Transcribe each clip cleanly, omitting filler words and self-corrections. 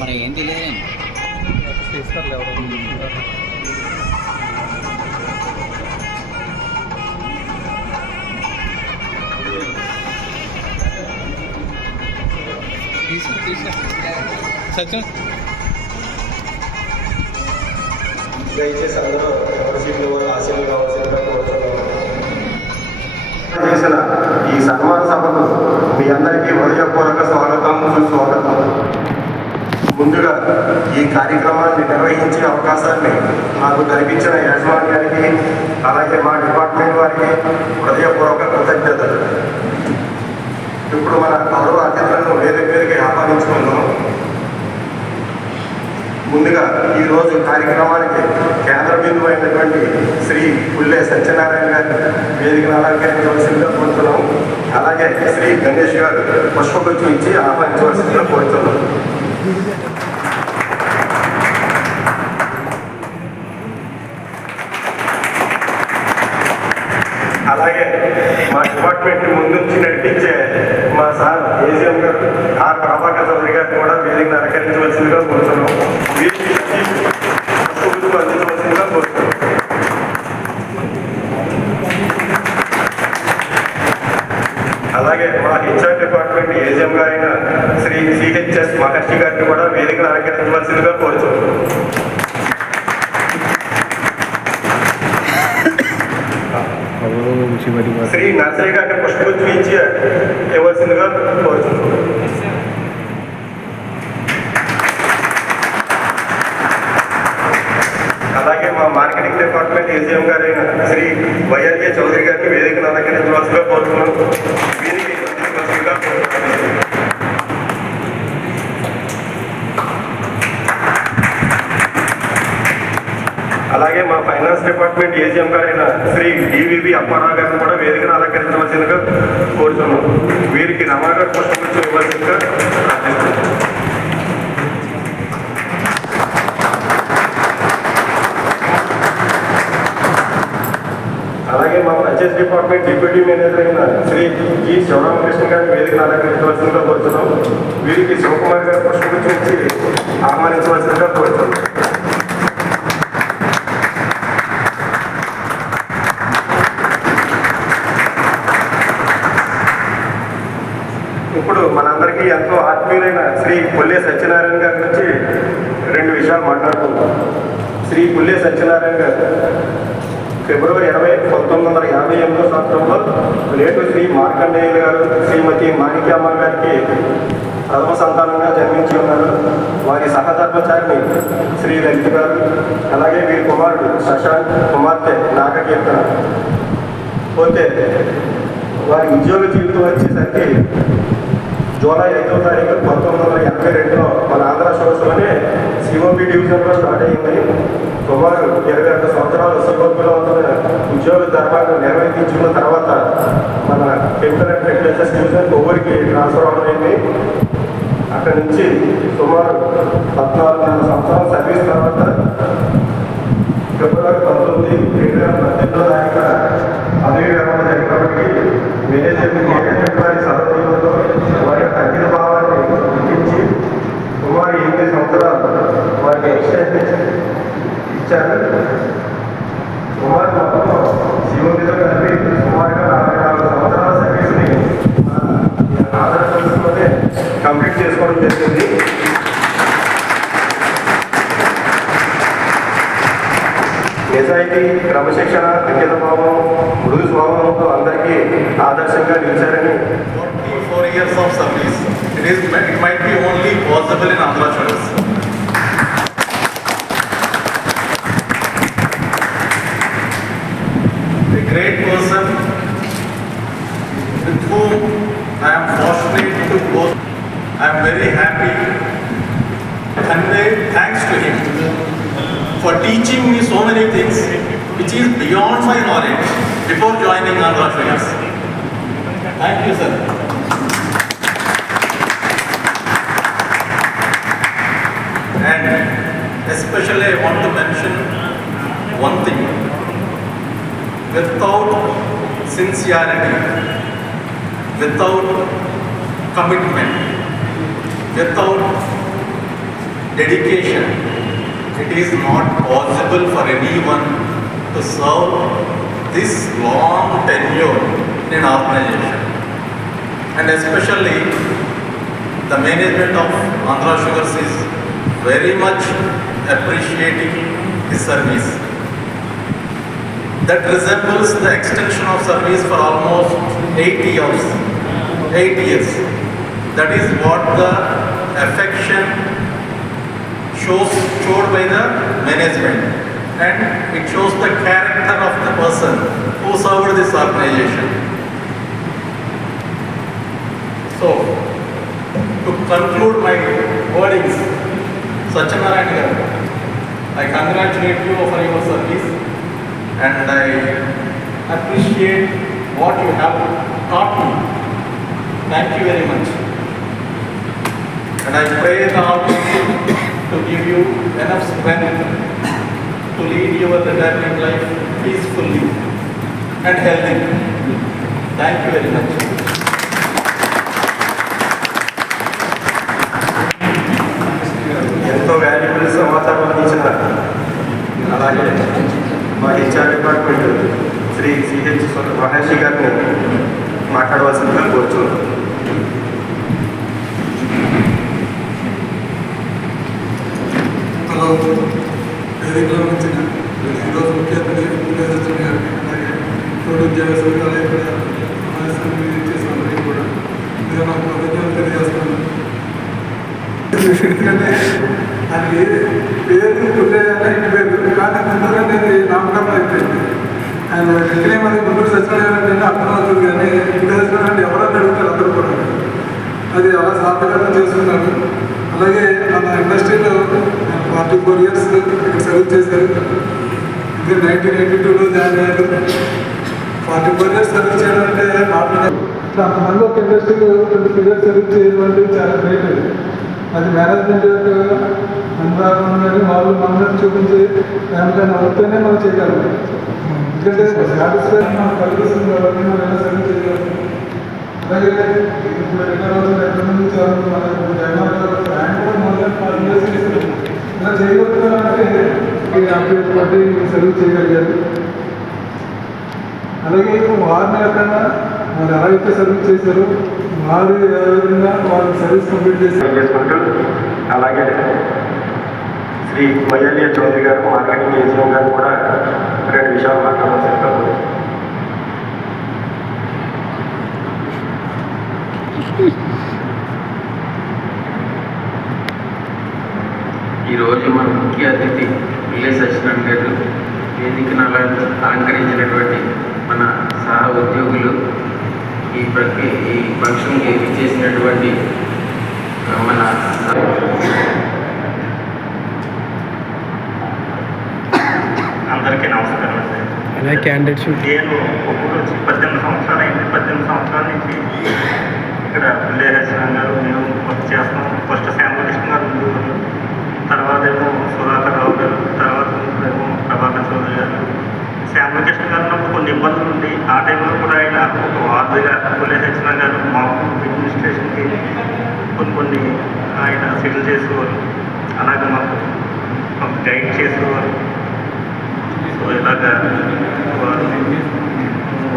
మరి ఏం తెలియదు తీసుకెళ్ళి ఎవరు సచిన్ దయచేసి అందరూ ఎవరి సీట్లు వాళ్ళు ఆశీర్లు కావాల్సిందిగా కోరుతున్నాను. చేసిన ఈ సన్మాన సభకు మీ అందరికీ హృదయపూర్వక స్వాగతం సుస్వాగతం. ముందుగా ఈ కార్యక్రమాన్ని నిర్వహించే అవకాశాన్ని నాకు కల్పించిన యాజమాన్యానికి అలాగే మా డిపార్ట్మెంట్ వారికి హృదయపూర్వక కృతజ్ఞతలు. ఇప్పుడు మన గౌరవ అతిథులను వేరే వేరుగా ఆహ్వానించుకుందాం. ముందుగా ఈరోజు కార్యక్రమానికి కేంద్ర బిందువు అయినటువంటి శ్రీ పుల్లె సత్యనారాయణ గారి వేదికను అలంకరించవలసిందిగా కోరుతున్నాం. అలాగే శ్రీ గణేష్ గారు పుష్పగుచ్చం ఇచ్చి ఆహ్వానించవలసిందిగా కోరుతున్నాం. అలాగే మా డిపార్ట్మెంట్ ముందుంచి నడిపించే మా సార్ ఏజీఎం గారు ఆర్ ప్రభాకర్ చౌదరి గారిని కూడా వేదికను అలంకరించవలసిందిగా కోరుతున్నాం. వీరికి అందించవలసిందిగా కోరుతున్నాం. అలాగే మా హెచ్ఆర్ డిపార్ట్మెంట్ ఏజీఎం గారైన శ్రీ సిహెచ్ఎస్ మహర్షి గారిని కూడా వేదికను అలంకరించవలసిందిగా కోరుతున్నాం. శ్రీ నర్సయ్య గారిని పుష్పగుచ్చం ఇచ్చి ఇవ్వాల్సిందిగా కోరుతున్నాం. అలాగే మా మార్కెటింగ్ డిపార్ట్మెంట్ ఏజీఎం గారైన శ్రీ వైఎల్కే చౌదరి గారిని వేదికను అలంకరించవలసిగా కోరుతున్నాం. వీరికి అందించవలసిందిగా కోరుతున్నాం. అలాగే మా ఫైనాన్స్ డిపార్ట్మెంట్ ఏజీఎం గారైన శ్రీ డివివి అప్పారావు గారిని కూడా వేదికను అలంకరించవలసిందిగా కోరుతున్నాం. వీరికి రమాగారు పుష్పగుచ్చం ఇవ్వాల్సిందిగా ప్రార్థిస్తున్నాం. అలాగే మా పర్చేస్ డిపార్ట్మెంట్ డిప్యూటీ మేనేజర్ అయిన శ్రీ జి శివరామకృష్ణ గారిని వేదికను అలంకరించవలసిందిగా కోరుతున్నాం. వీరికి శివకుమార్ గారు పుష్పగుచ్చం ఇచ్చి ఆహ్వానించవలసిందిగా కోరుతున్నాం. ఇప్పుడు మనందరికీ ఎంతో ఆత్మీయులైన శ్రీ పుల్లె సత్యనారాయణ గారి గురించి 2 విషయాలు మాట్లాడుకుంటాం. శ్రీ పుల్లె సత్యనారాయణ గారు ఫిబ్రవరి 20, 1958 సంవత్సరంలో లేటు శ్రీ మార్కండేయులు గారు శ్రీమతి మాణిక్యమ్మ గారికి ప్రథమ సంతానంగా జన్మించి ఉన్నారు. వారి సహధర్మచారిని శ్రీ లలిత గారు, అలాగే వీరి కుమారుడు శశాంక్, కుమార్తె నాగకీర్తన. పోతే వారి ఉద్యోగ జీవితం వచ్చేసరికి జూలై 5వ తారీఖు 1982లో మన ఆంధ్ర షోస్లోనే సిఓపి డివిజన్లో స్టార్ట్ అయింది. సుమారు 21 సంవత్సరాలు సిఓపిలో ఉద్యోగ ధర్మాన్ని నిర్వహించుకున్న తర్వాత మన కెమికల్ అండ్ ఫెర్టిలైజర్స్ డివిజన్ కొవ్వూరికి ట్రాన్స్ఫర్ అవ్వడమైంది. అక్కడి నుంచి సుమారు 14 సంవత్సరాల సర్వీస్ తర్వాత ఫిబ్రవరి 19, 2018 తారీఖున పదవీ విరమణ జరిగినప్పటికీ మేనేజ్మెంట్ వారి సహకారంతో వారి యొక్క అంకిత భావాన్ని గుర్తించి సుమారు 8 సంవత్సరాలు వారికి ఎక్స్టెన్షన్ ఇచ్చారు. సుమారు మొత్తం శివుడితో కలిపి సుమారుగా 44 సంవత్సరాల సర్వీస్ని ఆధారంలోనే కంప్లీట్ చేసుకోవడం జరిగింది. నిజాయితీ, క్రమశిక్షణ, అంకిత భావం, మృదు స్వభావంతో అందరికీ ఆదర్శంగా నిలిచారని. 44 years of service. It might be only possible in Andhra Pradesh. A great person with whom I am fortunate to work. I am very happy to convey thanks to him for teaching me so many things which is beyond my knowledge before joining Andhra Pradesh. Thank you, sir. And especially I want to mention one thing. Without sincerity, without commitment, without dedication, it is not possible for anyone to serve this long tenure in an organization. And especially the management of Andhra Sugars is very much appreciating his service. That resembles the extension of service for almost 8 years. 8 years. That is what the affection showed by the management, and it shows the character of the person who served this organization. So, to conclude my wordings, Satyanarayana garu, I congratulate you for your service and I appreciate what you have taught me. Thank you very much. And I pray the Almighty to give you enough strength to lead your retirement life peacefully and healthy. Thank you very much. ఎంతో valuable సమాచారం అందించిన అలాగే మా HR department Shri CH మహర్షి గారిని మాట్లాడవలసిందిగా కోరుచున్నాను. Hello, వేదికలో వచ్చిన ఈరోజు ముఖ్య అతిథి పుల్లేసచ్చిన గారికి, అలాగే తోడు ఉద్యోగ సంఘాలయ కూడా అందరికీ కూడా నేను నాకు కృతజ్ఞతలు తెలియజేస్తాను. ఎందుకంటే అది పేరు పుల్లయ్య ఇంటి పేరు, కానీ ముందుగా అనేది నామకరణం అయిపోయింది. ఆయన ఎక్కడే మరి ముందు సత్యనారాయణ అంటే అర్థం అవుతుంది, కానీ పుల్లేసచ్చిన అంటే ఎవరైనా అడుగుతారు అందరూ కూడా. అది అలా సార్థకత చేసుకున్నాడు. అలాగే మన ఇండస్ట్రీలో 44 years ఇక్కడ సర్వీస్ చేశారు. ఇంకా 1982లో జాయిన్ అయ్యారు. 44 years సర్వీస్ చేయడం అంటే అంతమంది ఒక ఇండస్ట్రీలో 22 years సర్వీస్ చేయడం అంటే చాలా గ్రేట్. అది మేనేజ్మెంట్ యొక్క అనుభవం కానీ వాళ్ళు మనల్ని చూపించి దానికన్నా అవుతూనే మనం చేయగలం. ఎందుకంటే సాటిస్ఫై మనం కలిగిస్తుంది కాబట్టి మనం ఎలా సర్వీస్ చేయగలం. అలాగే ఇప్పుడు ఎన్నో రోజులు ఎక్కడి నుంచి మనకు జగన్ ఇలా చేయగలుగుతారంటే బట్టి సర్వీస్ చేయగలిగారు. అలాగే వారిని ఎక్కడైనా వాళ్ళు ఎలా అయితే సర్వీస్ చేశారో వారు విధంగా వాళ్ళు సర్వీస్ కంప్లీట్ చేసుకుంటూ అలాగే శ్రీ వైఎల్ఏ చౌదరి గారు మార్కెటింగ్ ఏజెంట్ గారు కూడా 2 విషయాలు మాట్లాడాల్సింది. ఈరోజు మన ముఖ్య అతిథి పుల్లయ్య సత్యనారాయణ గారు వేదికను అలంకరించినటువంటి మన సహ ఉద్యోగులు, ఈ ఫంక్షన్కి ఇచ్చేసినటువంటి మన అందరికీ నమస్కారం అండి. నేను ఒక్కడు వచ్చి 18 సంవత్సరాలు అయింది. 18 సంవత్సరాల నుంచి ఇక్కడ పుల్లయ్య సత్యనారాయణ గారు మేము వర్క్ చేస్తాం. ఫస్ట్ శ్యామకృష్ణ గారు ముందు, తర్వాత ఏమో సుధాకర్ రావు గారు, తర్వాత ఏమో ప్రభాకర్ చౌదరి గారు. శ్యామకృష్ణ గారిలో కొన్ని ఇబ్బందులు ఉంది. ఆ టైంలో కూడా ఆయన ఒక వార్డుగా పుల్లయ్య సత్యనారాయణ గారు మాకు అడ్మినిస్ట్రేషన్కి కొన్ని ఆయన సెటిల్ చేసేవారు. అలాగే మాకు గైడ్ చేసేవారు. సో ఇలాగా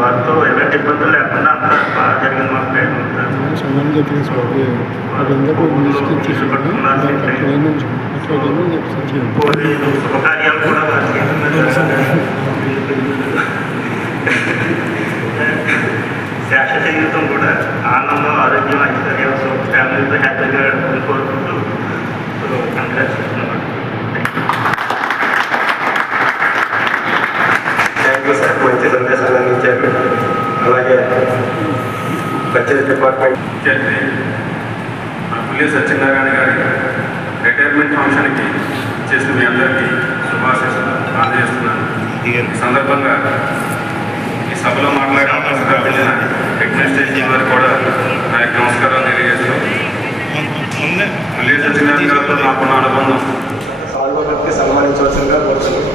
వారితో ఎలాంటి ఇబ్బందులు లేకుండా అంతా బాగా జరిగింది. మాకు శుభకార్యాలు కూడా శాశ్వత జీవితం కూడా ఆనందం, ఆరోగ్యం, ఐశ్వర్యం, ఫ్యామిలీతో హ్యాపీగా కోరుకుంటూ కంగ్రాట్స్ చేస్తున్నాను. థ్యాంక్ యూ సార్, మంచి సందేశాలు అందించారు. అలాగే బడ్జెట్ డిపార్ట్మెంట్ పుల్లయ్య సత్యనారాయణ గారి రిటైర్మెంట్ ఫంక్షన్కి చేసిన మీ అందరికీ శుభాశీస్సులు అందజేస్తున్నాను. ఈ సందర్భంగా ఈ సభలో మాట్లాడే అవకాశం వెళ్ళిన అడ్మినిస్ట్రేషన్ వారికి కూడా నా యొక్క నమస్కారాలు తెలియజేస్తాను. పుల్లయ్య సత్యనారాయణ గారితో నాకున్న అనుబంధం సాల్వగర్కి సన్మానించవలసిందిగా కోరుతున్నాను.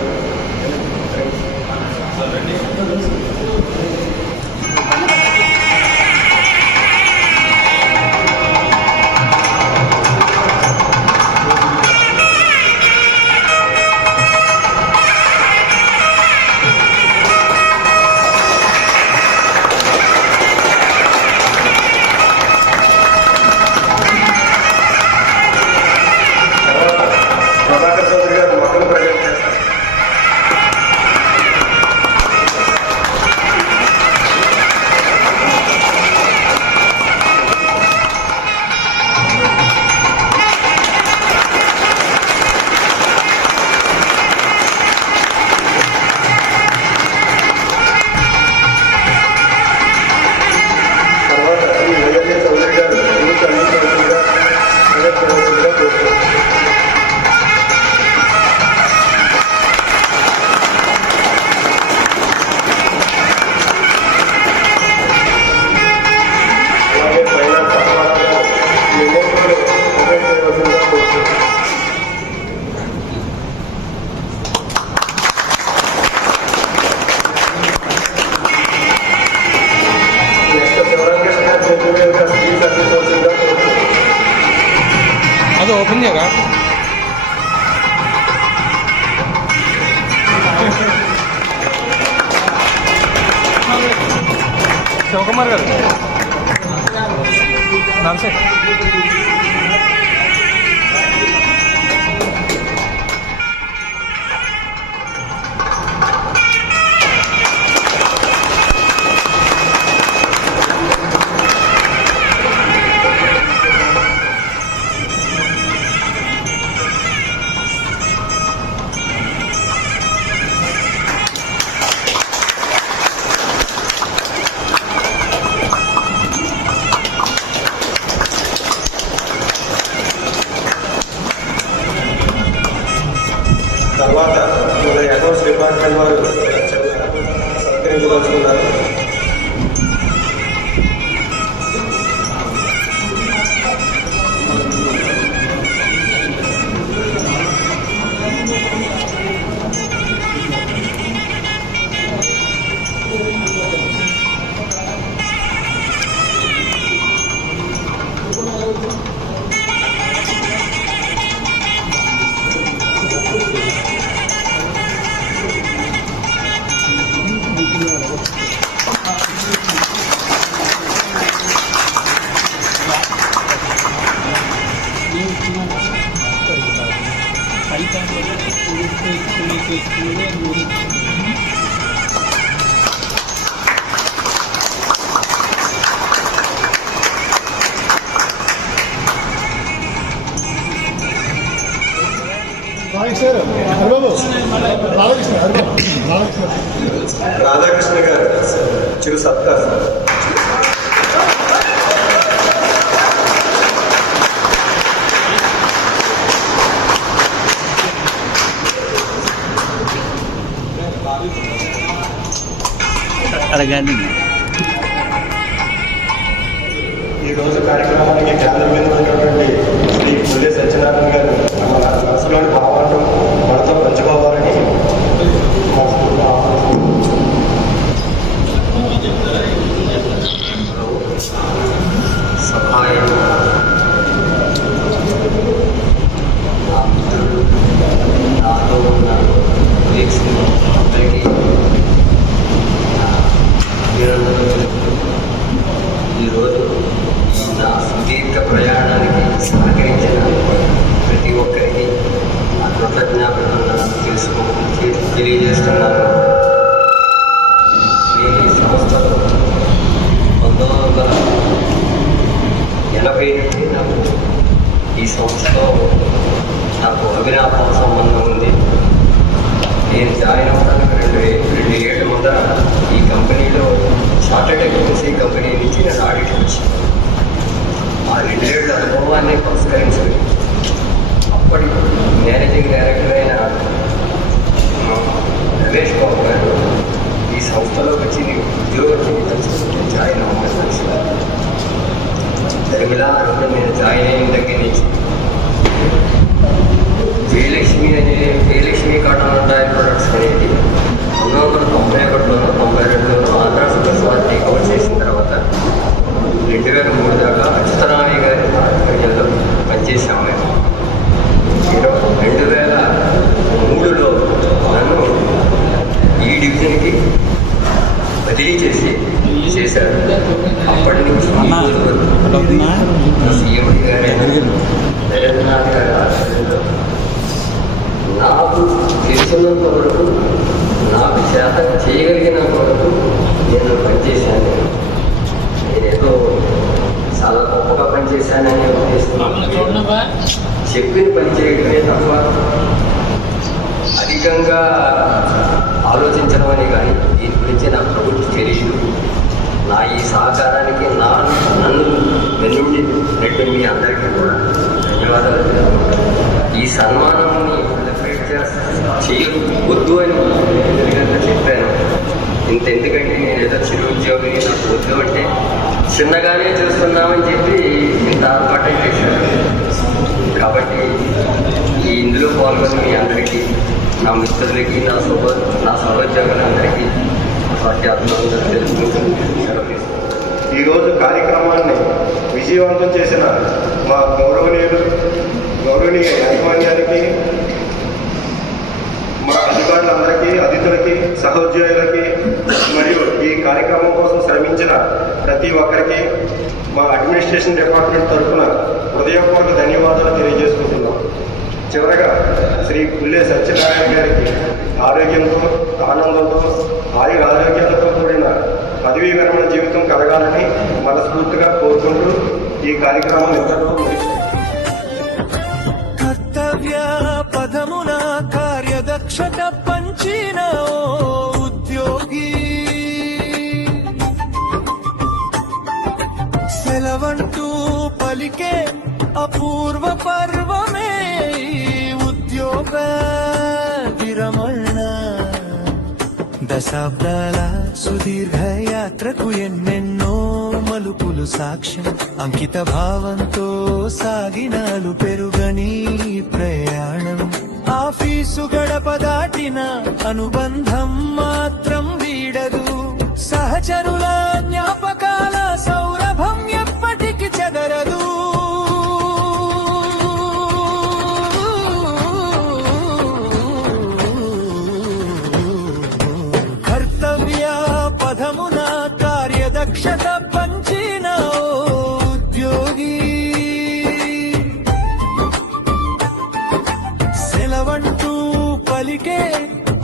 ఓపెన్ చేయరా శివకుమార్ గారు నమస్తే తర్వాత మన అకౌంట్స్ డిపార్ట్మెంట్ వారు సత్కరించదలుచుకున్నారు. రాధాకృష్ణ గారు చిరు సత్కారం. ఈరోజు కార్యక్రమానికి కేంద్ర బిందువున్నటువంటి శ్రీ పుల్లే సత్యనారాయణ గారు మన మనసులోని భావాలను మనతో పంచుకోవాలని సహాయం నాతో ఉన్న అందరికీ ఈరోజు నా సుదీర్ఘ ప్రయాణానికి సహకరించిన ప్రతి ఒక్కరికి నా కృతజ్ఞతలు తెలియజేస్తున్నాను. నేను ఈ సంస్థలో 1980 నుండి ఈ సంస్థతో నాకు అవినాభావ సంబంధం ఉంది. నేను జాయిన్ అవ్వడానికి 2 ఏళ్ళ ముందర ఈ కంపెనీలో చార్టెడ్ అకౌంటెన్సీ కంపెనీ నుంచి నేను ఆడిట్ వచ్చాను. ఆ 2 ఏళ్ళ అనుభవాన్ని పురస్కరించుకుని అప్పటి మేనేజింగ్ డైరెక్టర్ అయిన రమేష్ బాబు గారు ఈ సంస్థలో వచ్చి ఉద్యోగ జీవితం జాయిన్ అవ్వమని తెలిసారు. ఇలా నేను జాయిన్ అయిన దగ్గర నుంచి జయలక్ష్మి కాటన్ ఆయిల్ ప్రొడక్ట్స్ అనేది 1991లోనో 92లోనో ఆంధ్ర సుఖస్వార్ టేక్అవుట్ చేసిన తర్వాత 2003 దాకా అచ్యుతరామయ్య గారి ఆధ్వర్యంలో పనిచేసాము. మేము 2003లో నన్ను ఈ డివిజన్కి బదిలీ చేశారు. అప్పటి నుంచి సీఎండి గారి నరేంద్రనాథ్ గారి ఆధ్వర్యంలో నాకు తెలిసినంత వరకు నాకు చేత చేయగలిగినంత వరకు నేను పనిచేశాను. నేనేదో చాలా గొప్పగా పనిచేశానని ఉద్దేశిస్తున్నాను. చెప్పిన పని చేయడమే తప్ప అధికంగా ఆలోచించడం అని కానీ దీని గురించి నాకు ప్రభుత్వం తెలియదు. నా ఈ సహకారానికి నన్ను వెన్నుండి నెట్టు మీ అందరికీ కూడా ధన్యవాదాలు. ఈ సన్మానాన్ని చేయవద్దు అని చెప్పాను. ఎందుకంటే నేను ఏదో చిరు ఉద్యోగిని, నాకు వద్దు అంటే చిన్నగానే చూస్తున్నామని చెప్పి ఇంత ఆర్పాటం చేశాను. కాబట్టి ఇందులో పాల్గొని మీ అందరికీ, నా మిత్రులకి, నా సహోద్యోగులందరికీ అభినందనలు తెలుసుకుంటున్నాను. ఈరోజు కార్యక్రమాన్ని విజయవంతం చేసిన మా గౌరవనీయులు గౌరవనీయ యాజమాన్యానికి, మా అధికారులందరికీ, అతిథులకి, సహోద్యోగులకి మరియు ఈ కార్యక్రమం కోసం శ్రమించిన ప్రతి ఒక్కరికి మా అడ్మినిస్ట్రేషన్ డిపార్ట్మెంట్ తరఫున హృదయపూర్వక ధన్యవాదాలు తెలియజేసుకుంటున్నాం. చివరగా శ్రీ పుల్లే సత్యనారాయణ గారికి ఆరోగ్యంతో, ఆనందంతో, ఆరోగ్యాలతో కూడిన పదవీ విరమణ జీవితం కలగాలని మనస్ఫూర్తిగా కోరుకుంటూ ఈ కార్యక్రమం ఎంతటో కర్తవ్య పదమున కార్యదక్షత పంచిన ఓ ఉద్యోగి, సెలవంటూ పలికే అపూర్వ పర్వమే ఉద్యోగ విరమణ. దశాబ్దాల సుదీర్ఘ యాత్రకు ఎన్నెన్నో మలుపులు సాక్ష్యం, అంకిత భావంతో సాగినాలు పెరుగని ప్రయాణం. ఆఫీసు గడప దాటిన అనుబంధం మాత్రం వీడదు, సహచరుల జ్ఞాపకాల సౌరభం ఎప్పటికి చెదరదు. కర్తవ్య పదమున కార్యదక్షత పంచిన ఉద్యోగి, సెలవంటూ పలికే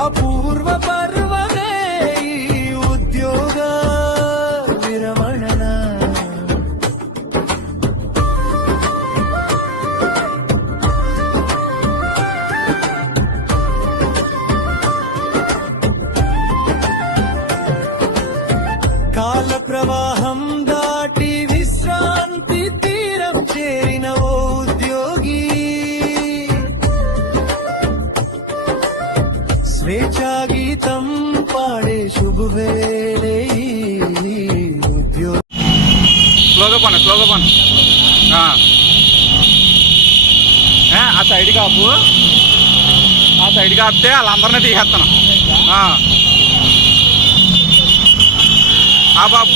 అపూర్వ పర్వమే ఉద్యోగ విరమణ. కాల ప్రవాహం దాటి విశ్రాంతి తీరం చేరిన ఓ ఉద్యోగి, స్వేచ్ఛా గీతం పాడే శుభవేళ ఉద్యోగి. స్లోగా పోను ఆ సైడ్కి ఆపు, ఆ సైడ్కి ఆపితే వాళ్ళందరినీ తీసేస్తాను. బాబు